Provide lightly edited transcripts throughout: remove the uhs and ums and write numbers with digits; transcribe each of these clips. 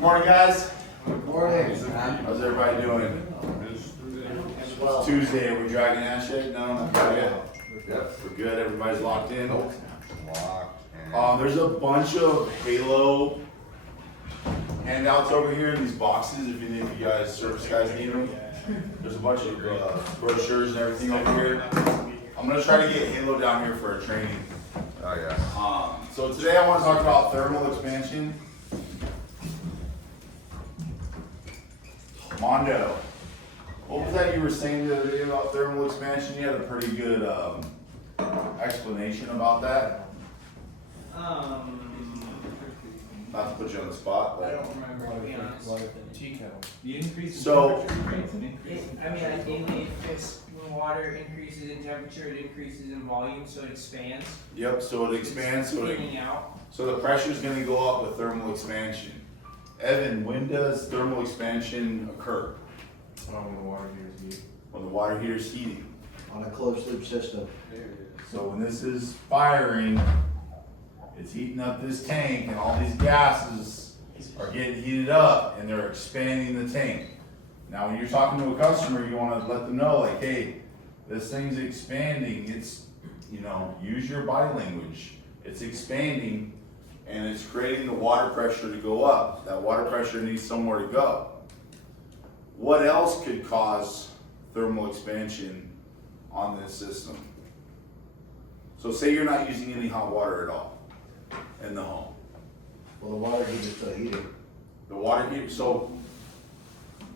Good morning, guys. Good morning. How's everybody doing? It's Tuesday. Are we dragging that shit? No, not yet. We're good. Everybody's locked in. There's a bunch of Halo handouts over here in these boxes. If any of you guys, service guys, need them. There's a bunch of brochures and everything over here. I'm gonna try to get Halo down here for a training. Oh yeah. So today I want to talk about thermal expansion. Mondo, what was that you were saying the other day about thermal expansion? You had a pretty good explanation about that. Not to put you on the spot, I but don't remember, to be honest. The increase in So- temperature creates an increase in I think it's when water increases in temperature, it increases in volume, so it expands. yep. So it expands. So Spinning out. the pressure is going to go up with thermal expansion. Evan, when does thermal expansion occur? when the water heater is heated. When the water heater is heating. On a closed loop system. So when this is firing, it's heating up this tank, and all these gases are getting heated up, and they're expanding the tank. Now, when you're talking to a customer, you want to let them know, like, hey, this thing's expanding. It's, use your body language. It's expanding, and it's creating the water pressure to go up. That water pressure needs somewhere to go. What else could cause thermal expansion on this system? So say you're not using any hot water at all in the home. Well, the water heater's still heating. The water heater, so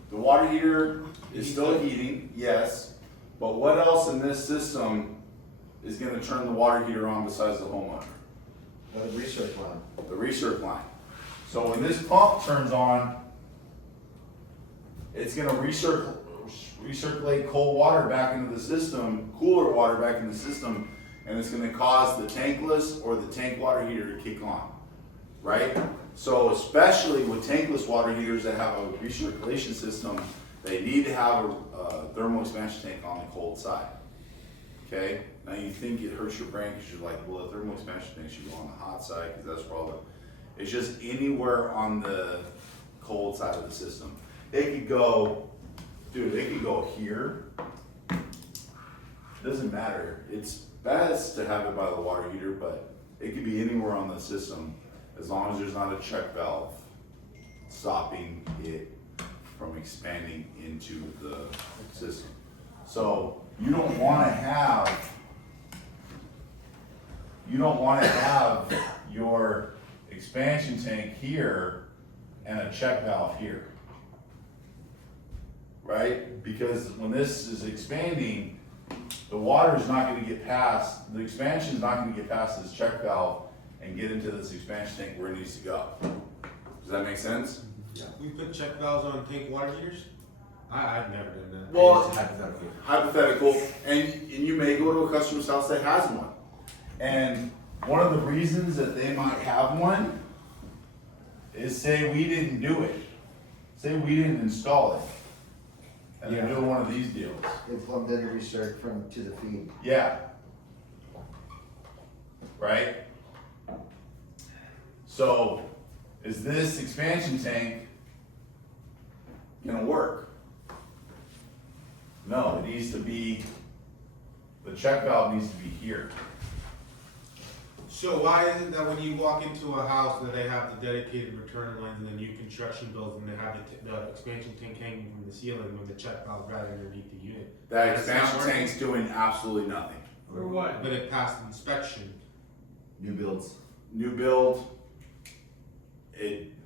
the water heater is still heating, yes, but what else in this system is gonna turn the water heater on besides the homeowner? The recirc line. The recirc line. So when this pump turns on, it's gonna recirculate cold water back into the system, cooler water back into the system, and it's gonna cause the tankless or the tank water heater to kick on, right? So especially with tankless water heaters that have a recirculation system, they need to have a thermal expansion tank on the cold side, okay? Now you think it hurts your brain because you're like, well, the thermal expansion tank should go on the hot side because that's probably, it's just anywhere on the cold side of the system. It could go, dude, it could go here. Doesn't matter. It's best to have it by the water heater, but it could be anywhere on the system as long as there's not a check valve stopping it from expanding into the system. So you don't want to have your expansion tank here and a check valve here, right? Because when this is expanding, the water is not going to get past, the expansion is not going to get past this check valve and get into this expansion tank where it needs to go. Does that make sense? We put check valves on tank water heaters? I've never done that. Well, It's hypothetical. hypothetical, and you may go to a customer's house that has one. And one of the reasons that they might have one is say we didn't do it. Say we didn't install it. And they're doing one of these deals. They plugged in the recirc to the feed. Yeah. Right? So, is this expansion tank gonna work? No, it needs to be, the check valve needs to be here. So why is it that when you walk into a house that they have the dedicated return lines and the new construction builds and they have the expansion tank hanging from the ceiling when the check valve right underneath the unit? That That's not expansion working. tank's doing absolutely nothing. For what? But it passed inspection. New builds. New build,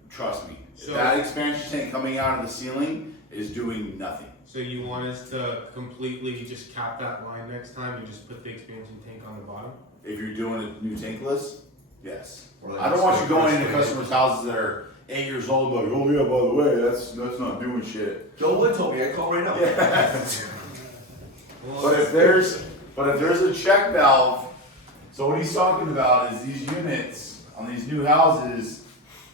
trust me, So- that expansion tank coming out of the ceiling is doing nothing. So you want us to completely just cap that line next time and just put the expansion tank on the bottom? If you're doing a new tankless, yes. Or like I don't want you going into expansion. customers' houses that are 8 years old, like, oh yeah, by the way, that's not doing shit. Joe Wood told me, I call right now. Yeah. Well, But if there's a check valve, so what he's talking about is these units on these new houses,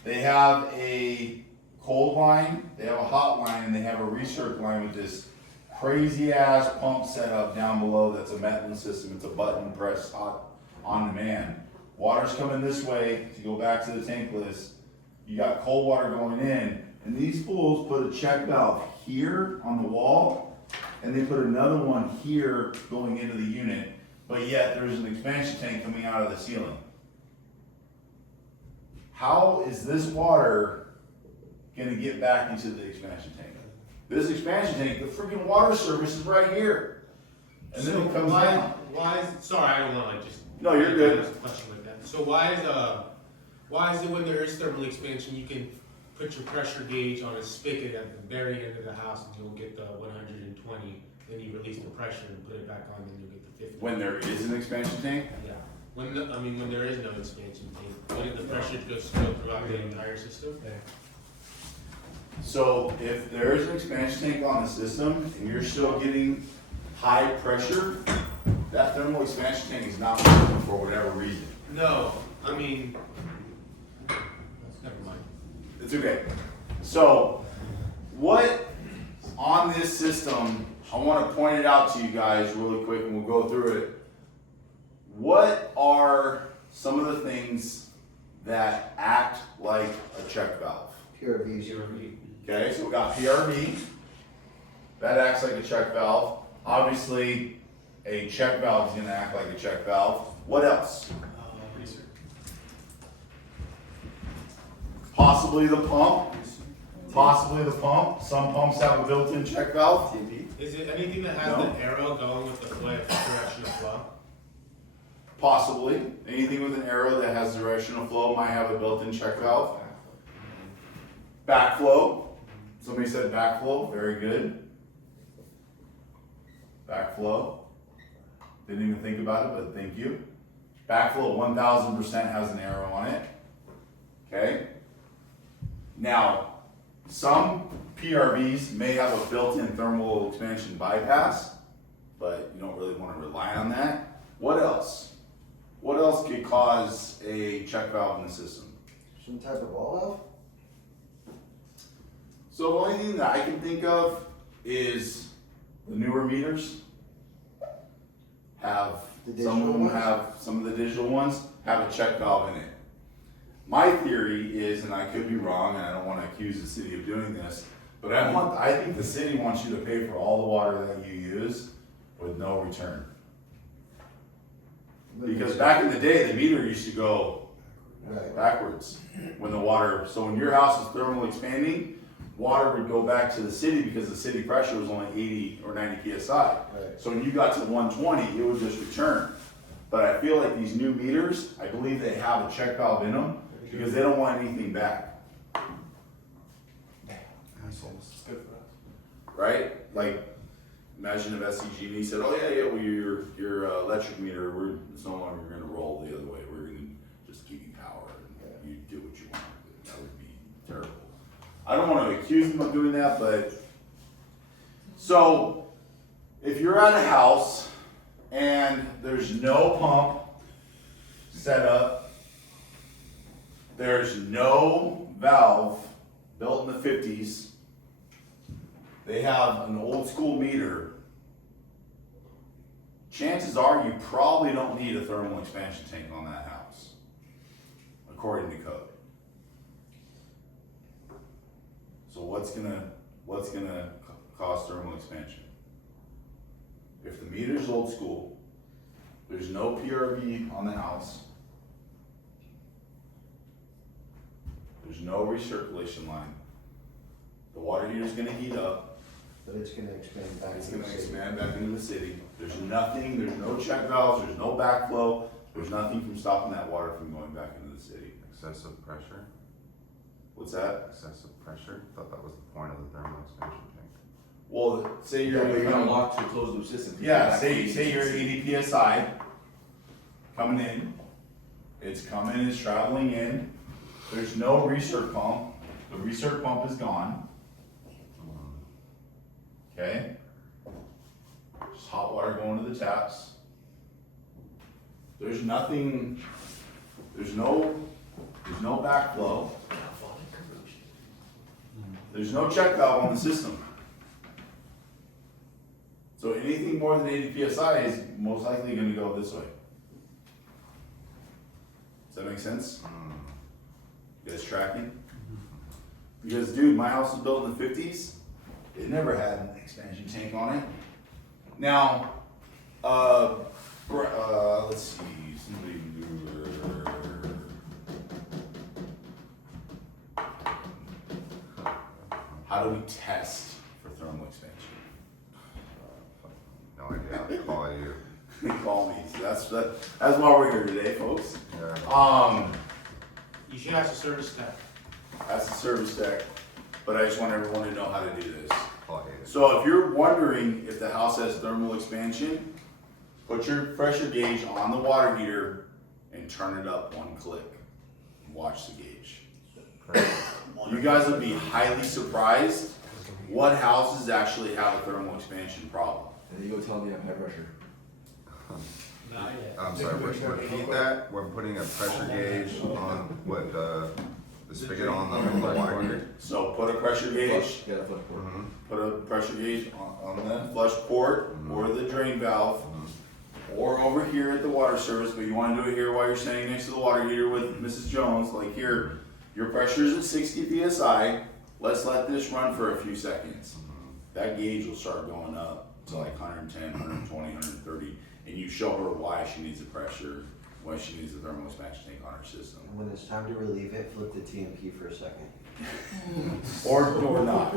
they have a cold line, they have a hot line, and they have a recirc line with this crazy ass pump setup down below that's a Metlin system. It's a button press hot on demand. Water's coming this way to go back to the tankless. you got cold water going in, and these fools put a check valve here on the wall, and they put another one here going into the unit, but yet there's an expansion tank coming out of the ceiling. How is this water gonna get back into the expansion tank? This expansion tank, the freaking water service is right here. And then it comes down. Why is, sorry, I don't wanna just. No, you're good. Question like that. So why is it when there is thermal expansion, you can put your pressure gauge on a spigot at the very end of the house and you'll get the 120, then you release the pressure and put it back on, then you'll get the 50. When there is an expansion tank, Yeah, when there is no expansion tank, when the pressure just go throughout the entire system? so if there is an expansion tank on the system and you're still getting high pressure, that thermal expansion tank is not working for whatever reason. No, I mean, never mind. It's okay. So, what on this system, I want to point it out to you guys really quick and we'll go through it. What are some of the things that act like a check valve? PRVs. Okay, so we got PRV. That acts like a check valve. Obviously, a check valve is going to act like a check valve. What else? Possibly the pump. Possibly the pump. Some pumps have a built-in check valve. Is it anything that has No. the arrow going with the flow, direction of flow? Possibly. Anything with an arrow that has directional flow might have a built-in check valve. Backflow. Somebody said backflow. Very good. Backflow. Didn't even think about it, but thank you. Backflow 1000% has an arrow on it. Okay? Now, some PRVs may have a built-in thermal expansion bypass, but you don't really want to rely on that. What else? What else could cause a check valve in the system? Some type of wall valve? So the only thing that I can think of is the newer meters have, The some of digital them ones? have, some of the digital ones have a check valve in it. My theory is, and I could be wrong, and I don't want to accuse the city of doing this, but I think the city wants you to pay for all the water that you use with no return. Because back in the day, the meter used to go Right. backwards when the water, so when your house is thermal expanding, water would go back to the city because the city pressure was only 80 or 90 PSI. Right. So when you got to 120, it would just return. But I feel like these new meters, I believe they have a check valve in them because they don't want anything back, It's good for us. right? Like, imagine if SCG&E said, oh yeah, well your electric meter, it's no longer gonna roll the other way. We're gonna just give you power and you do what you want with it. That would be terrible. I don't want to accuse them of doing that, but so if you're at a house and there's no pump set up, there's no valve built in the 50s, they have an old school meter, chances are you probably don't need a thermal expansion tank on that house, according to code. So what's gonna cause thermal expansion? If the meter's old school, there's no PRV on the house, there's no recirculation line, the water heater's gonna heat up, But it's gonna expand back. it's to the gonna city. expand back into the city, there's nothing, there's no check valves, there's no backflow, there's nothing from stopping that water from going back into the city. Excessive pressure, What's that? excessive pressure, thought that was the point of the thermal expansion tank. Well, say Yeah, you're you're gonna lock to a closed loop system. yeah, say you're 80 PSI coming in, it's coming, it's traveling in, there's no recirc pump, the recirc pump is gone, okay? Just hot water going to the taps. There's nothing, there's no backflow. There's no check valve on the system. So anything more than 80 PSI is most likely gonna go this way. Does that make sense? You guys tracking? Because dude, my house was built in the 50s. It never had an expansion tank on it. Now, let's see, somebody. How do we test for thermal expansion? No idea, I'll call you. They call me. So that's why we're here today, folks. Yeah. You should ask the service tech. That's the service tech, but I just want everyone to know how to do this. I'll hate it. So if you're wondering if the house has thermal expansion, put your pressure gauge on the water heater and turn it up one click. Watch the gauge. You guys would be highly surprised what houses actually have a thermal expansion problem. And then you go tell them you have high pressure. Not yet. I'm sorry, repeat that, we're putting a pressure gauge on, what, the spigot on the water heater? So put a pressure gauge, Flush, yeah, the flush port. put a pressure gauge on the flush port or the drain valve, or over here at the water service, but you wanna do it here while you're standing next to the water heater with Mrs. Jones, like here, your pressure is at 60 PSI, let's let this run for a few seconds. That gauge will start going up to like 110, 120, 130, and you show her why she needs a pressure, why she needs a thermal expansion tank on her system. And when it's time to relieve it, flip the TMP for a second. Or not.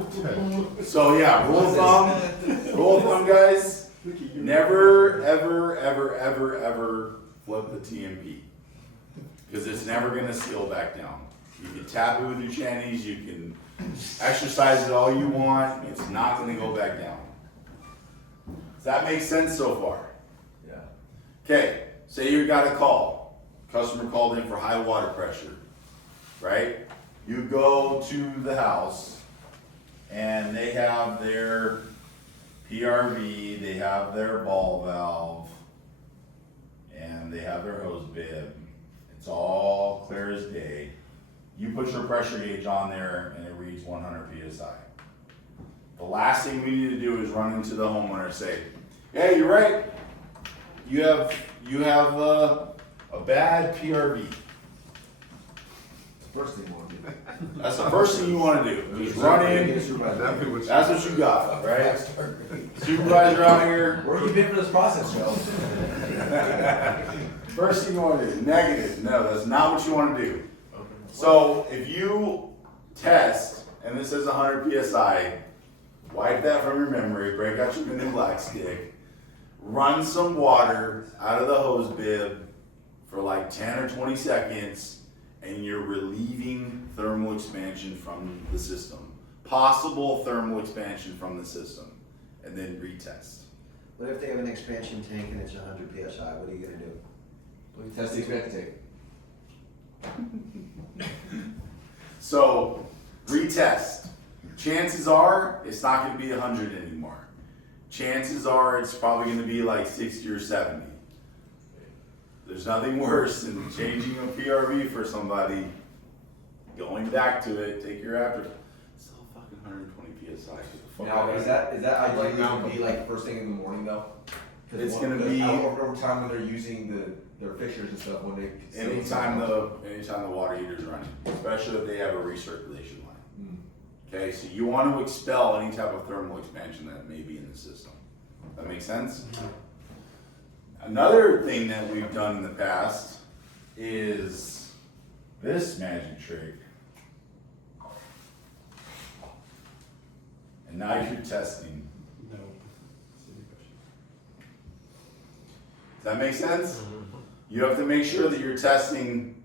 So yeah, rule of thumb guys, never, ever flip the TMP. Because it's never gonna seal back down. You can tap it with your channies, you can exercise it all you want, it's not gonna go back down. Does that make sense so far? Yeah. Okay, say you got a call. Customer called in for high water pressure, right? You go to the house and they have their PRV, they have their ball valve, and they have their hose bib. It's all clear as day. You put your pressure gauge on there and it reads 100 PSI. The last thing we need to do is run into the homeowner and say, hey, you're right. You have a bad PRV. First thing you want to do. That's the first thing you want to do. Just run in. That's what you got, right? Supervisor out here. Where have you been for this process, Joe? First thing you want to do, negative. No, that's not what you want to do. So if you test and this says 100 PSI, wipe that from your memory, break out your mini black stick, run some water out of the hose bib for like 10 or 20 seconds, and you're relieving thermal expansion from the system. Possible thermal expansion from the system, and then retest. What if they have an expansion tank and it's 100 PSI? What are you gonna do? We test the expansion tank. So, retest. Chances are, it's not gonna be 100 anymore. Chances are, it's probably gonna be like 60 or 70. There's nothing worse than changing a PRV for somebody, going back to it, take your after, still fucking 120 PSI. Get the fuck Now, out of is here. that ideally gonna be like first thing in the morning though? 'Cause It's one- gonna be- over time when they're using their fixtures and stuff, when they. Anytime the water heater's running, especially if they have a recirculation line. Mm. Okay, so you want to expel any type of thermal expansion that may be in the system. That make sense? Another thing that we've done in the past is this magic trick. And now you're testing. No. Does that make sense? You have to make sure that you're testing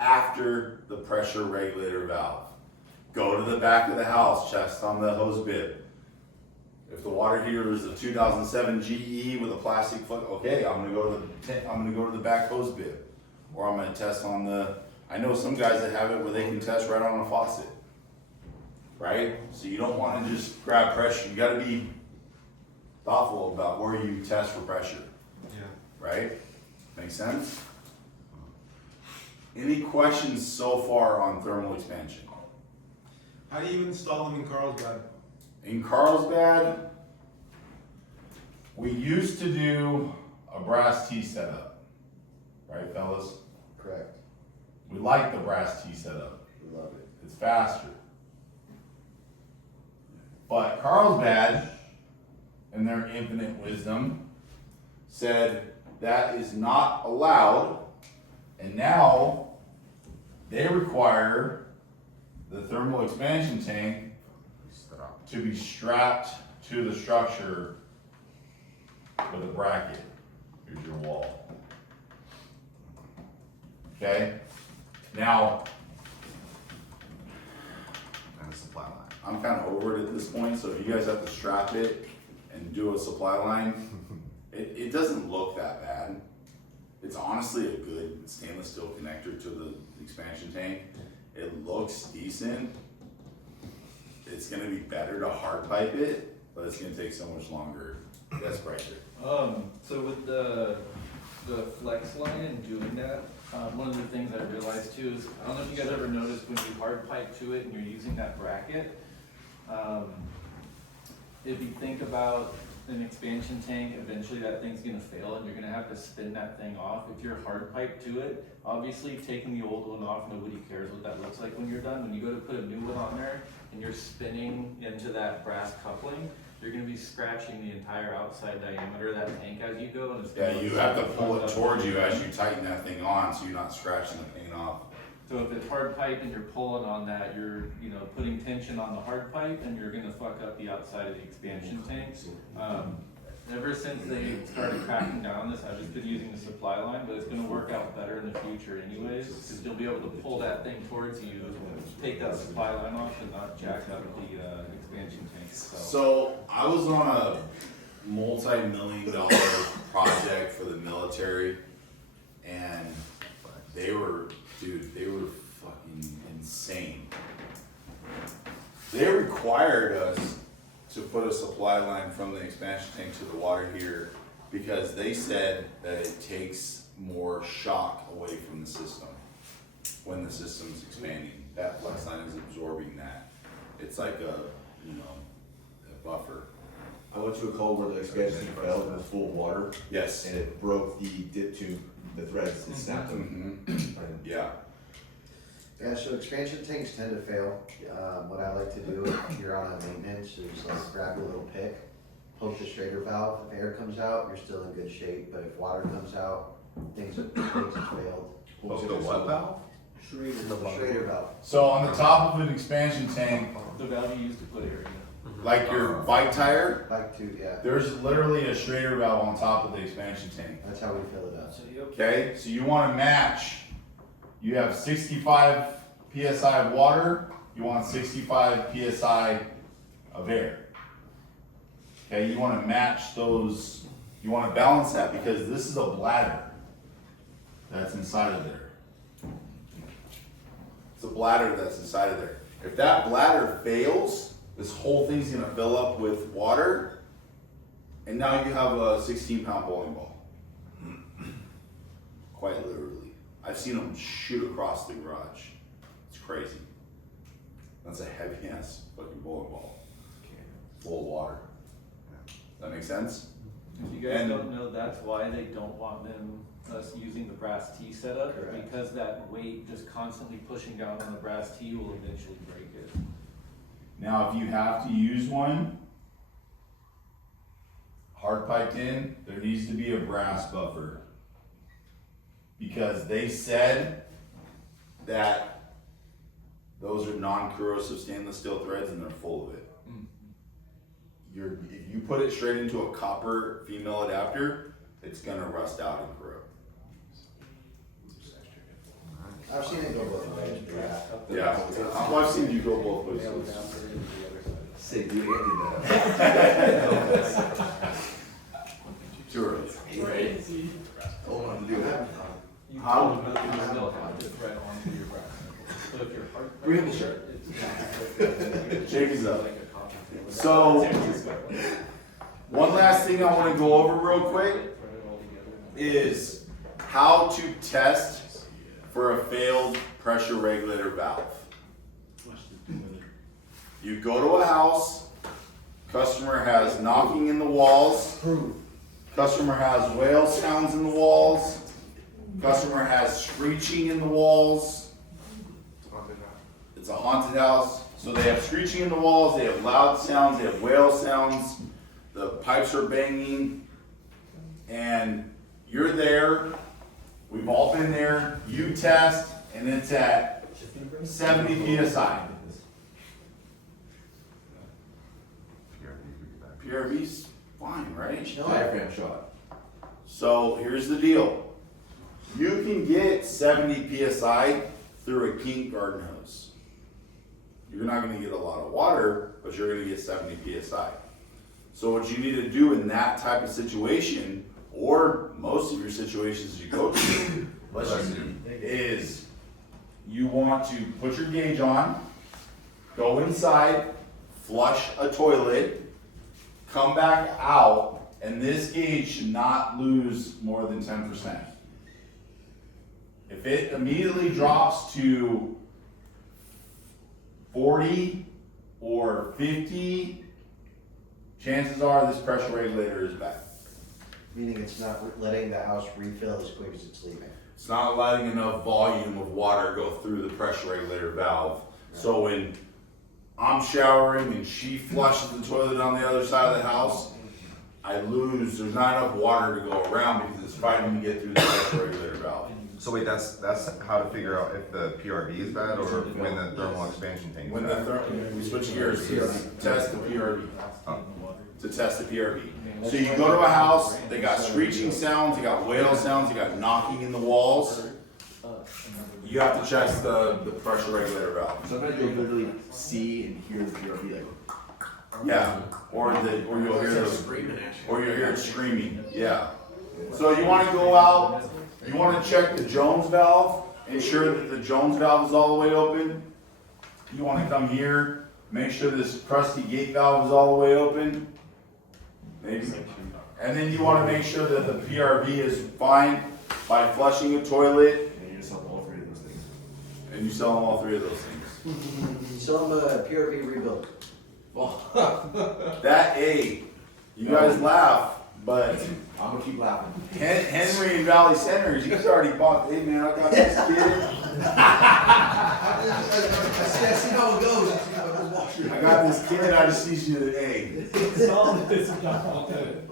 after the pressure regulator valve. Go to the back of the house, test on the hose bib. If the water heater is a 2007 GE with a plastic foot, okay, I'm gonna go to the back hose bib, or I'm gonna test on the. I know some guys that have it where they can test right on a faucet, right? So you don't want to just grab pressure. You got to be thoughtful about where you test for pressure, Yeah. right? Make sense? Any questions so far on thermal expansion? How do you install them in Carlsbad? In Carlsbad, we used to do a brass T setup, right, fellas? Correct. We like the brass T setup. We love it. It's faster. But Carlsbad, in their infinite wisdom, said that is not allowed, and now they require the thermal expansion tank to be strapped to the structure with a bracket. Here's your wall. Okay? Now, And a supply line. I'm kind of over it at this point, so if you guys have to strap it and do a supply line, it doesn't look that bad. It's honestly a good stainless steel connector to the expansion tank. It looks decent. It's gonna be better to hard pipe it, but it's gonna take so much longer. That's right there. So with the flex line and doing that, one of the things I realized too is, I don't know if you guys ever noticed when you hard pipe to it and you're using that bracket, if you think about an expansion tank, eventually that thing's gonna fail and you're gonna have to spin that thing off. If you're hard piped to it, obviously taking the old one off, nobody cares what that looks like when you're done. When you go to put a new one on there and you're spinning into that brass coupling, you're gonna be scratching the entire outside diameter of that tank as you go, and it's Yeah, gonna you look have to super pull it fucked up. towards you as you tighten that thing on, so you're not scratching the paint off. So if it's hard pipe and you're pulling on that, you're, putting tension on the hard pipe and you're gonna fuck up the outside of the expansion tank. Ever since they started cracking down on this, I've just been using the supply line, but it's gonna work out better in the future anyways, because you'll be able to pull that thing towards you, take that supply line off and not jack up the, expansion tank, so. So I was on a multi-million-dollar project for the military, and they were fucking insane. They required us to put a supply line from the expansion tank to the water heater because they said that it takes more shock away from the system when the system's expanding. That flex line is absorbing that. It's like a buffer. I went to a cold where the expansion tank failed and was full of water, Yes. and it broke the dip tube, the threads, and snapped them. Mhm. Yeah. Yeah, so expansion tanks tend to fail. What I like to do if you're on a maintenance is like grab a little pick, poke the Schrader valve. If air comes out, you're still in good shape, but if water comes out, things have failed. Poke the what valve? The Schrader valve. So on the top of an expansion tank, The valve you use to put air in. like your bike tire, Like to, yeah, there's literally a Schrader valve on top of the expansion tank. that's how we fill it up. Okay, so you want to match. You have 65 psi of water. You want 65 psi of air. Okay, you want to match those. You want to balance that because this is a bladder that's inside of there. It's a bladder that's inside of there. If that bladder fails, this whole thing's gonna fill up with water, and now you have a 16-pound bowling ball. Quite literally. I've seen them shoot across the garage. It's crazy. That's a heavy ass fucking bowling ball. Full of water. That make sense? If you guys And- don't know, that's why they don't want us using the brass T setup, Correct. because that weight just constantly pushing down on the brass T will eventually break it. Now, if you have to use one, hard piped in, there needs to be a brass buffer. Because they said that those are non-corrosive stainless steel threads and they're full of it. If you put it straight into a copper female adapter, it's gonna rust out and corrode. I've seen it go both ways, yeah. Yeah, I've seen you go both ways. Say, do it again. Too early. Hold on to do that. You How- you still have to thread onto your brass knuckles. So if you're hard. Bring up the shirt. It's Jake is up. like a copper tape. So, one last thing I wanna go over real quick Thread it all together. is how to test for a failed pressure regulator valve. You go to a house, customer has knocking in the walls, customer has whale sounds in the walls, customer has screeching in the walls. It's a haunted house, So they have screeching in the walls, they have loud sounds, they have whale sounds, the pipes are banging, and you're there, we've all been there, you test, and it's at 70 PSI. PRV's fine, right? Diaphragm shot. So here's the deal. You can get 70 PSI through a kink garden hose. You're not gonna get a lot of water, but you're gonna get 70 PSI. So what you need to do in that type of situation, or most of your situations you go to, is you want to put your gauge on, go inside, flush a toilet, come back out, and this gauge should not lose more than 10%. If it immediately drops to 40 or 50, chances are this pressure regulator is bad. Meaning it's not letting the house refill as quick as it's leaving. It's not letting enough volume of water go through the pressure regulator valve. So when I'm showering and she flushes the toilet on the other side of the house, there's not enough water to go around because it's fighting to get through the pressure regulator valve. So wait, that's how to figure out if the PRV is bad or when the thermal expansion tank is When bad. we switch gears to test the PRV. Oh. To test the PRV. So you go to a house, they got screeching sounds, they got whale sounds, they got knocking in the walls. You have to check the pressure regulator valve. Sometimes you'll literally see and hear the PRV like. Yeah, or you'll hear it screaming, yeah. So you wanna go out, you wanna check the Jones valve, ensure that the Jones valve is all the way open. You wanna come here, make sure this crusty gate valve is all the way open. Maybe. And then you wanna make sure that the PRV is fine by flushing a toilet, And you just sell all three of those things. and you sell them all three of those things. You sell them a PRV rebuild. You guys laugh, but I'm gonna keep laughing. Henry and Valley Centers, he's already bought, hey man, I got this kid. I see how it goes. I got this kid, I just need you to, hey.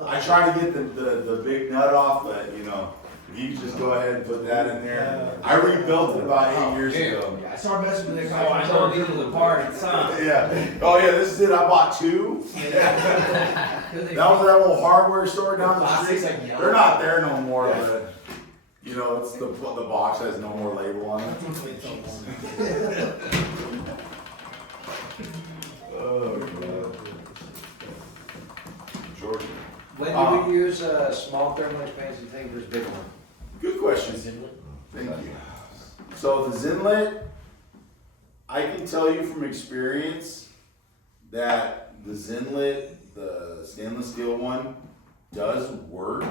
I try to get the big nut off, but you know, if you could just go ahead and put that in there. I rebuilt it about 8 years ago. I started messing with it. So I know these are the parts, huh? Yeah, oh yeah, this is it, I bought 2. That was that little hardware store down the street. They're not there no more, but, you know, it's the box has no more label on it. Oh, God. Georgia. When do we use a small thermal expansion tank versus big one? Good question. Thank you. So the Zinlet, I can tell you from experience that the Zinlet, the stainless steel one, does work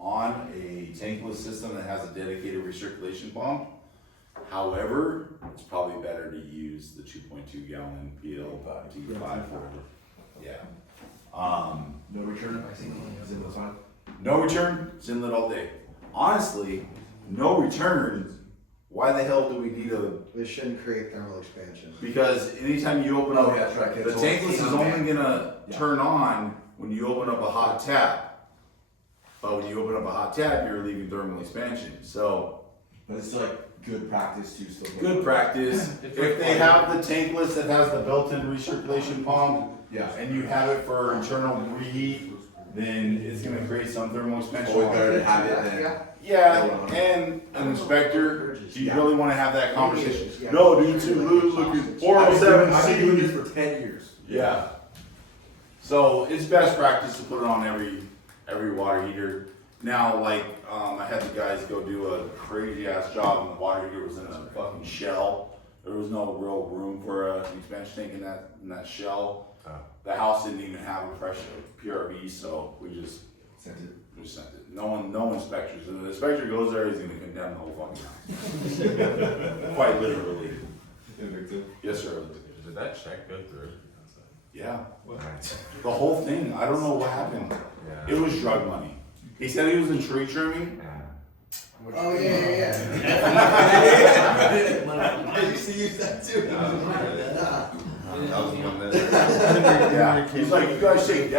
on a tankless system that has a dedicated recirculation pump. However, it's probably better to use the 2.2 gallon PL-T5. Yeah. No return. I think it's fine. No return, Zinlet all day. Honestly, no return, why the hell do we need a, This shouldn't create thermal expansion. because anytime you open up, Oh, yeah, that's right. the tankless is only gonna turn on when you open up a hot tap. But when you open up a hot tap, you're relieving thermal expansion, so But it's still like good practice to still. good practice. If they have the tankless that has the built-in recirculation pump, Yeah. and you have it for internal reheat, then it's gonna create some thermal expansion. Always better to have it than. Yeah, and an inspector, do you really wanna have that conversation? No, dude, too look at I've been 407C. doing this for 10 years. Yeah. So it's best practice to put it on every water heater. Now, like, I had the guys go do a crazy ass job and the water heater was in a fucking shell. There was no real room for an expansion tank in that shell. The house didn't even have a pressure PRV, so we just Sent it. sent it. No inspectors. And the inspector goes there, he's gonna condemn the whole fucking house. Quite literally. Yes, sir. Did that check go through? Yeah. The whole thing, I don't know what happened. It was drug money. He said he was in tree trimming. Oh, yeah. I used to use that too. Yeah, he's like, you guys say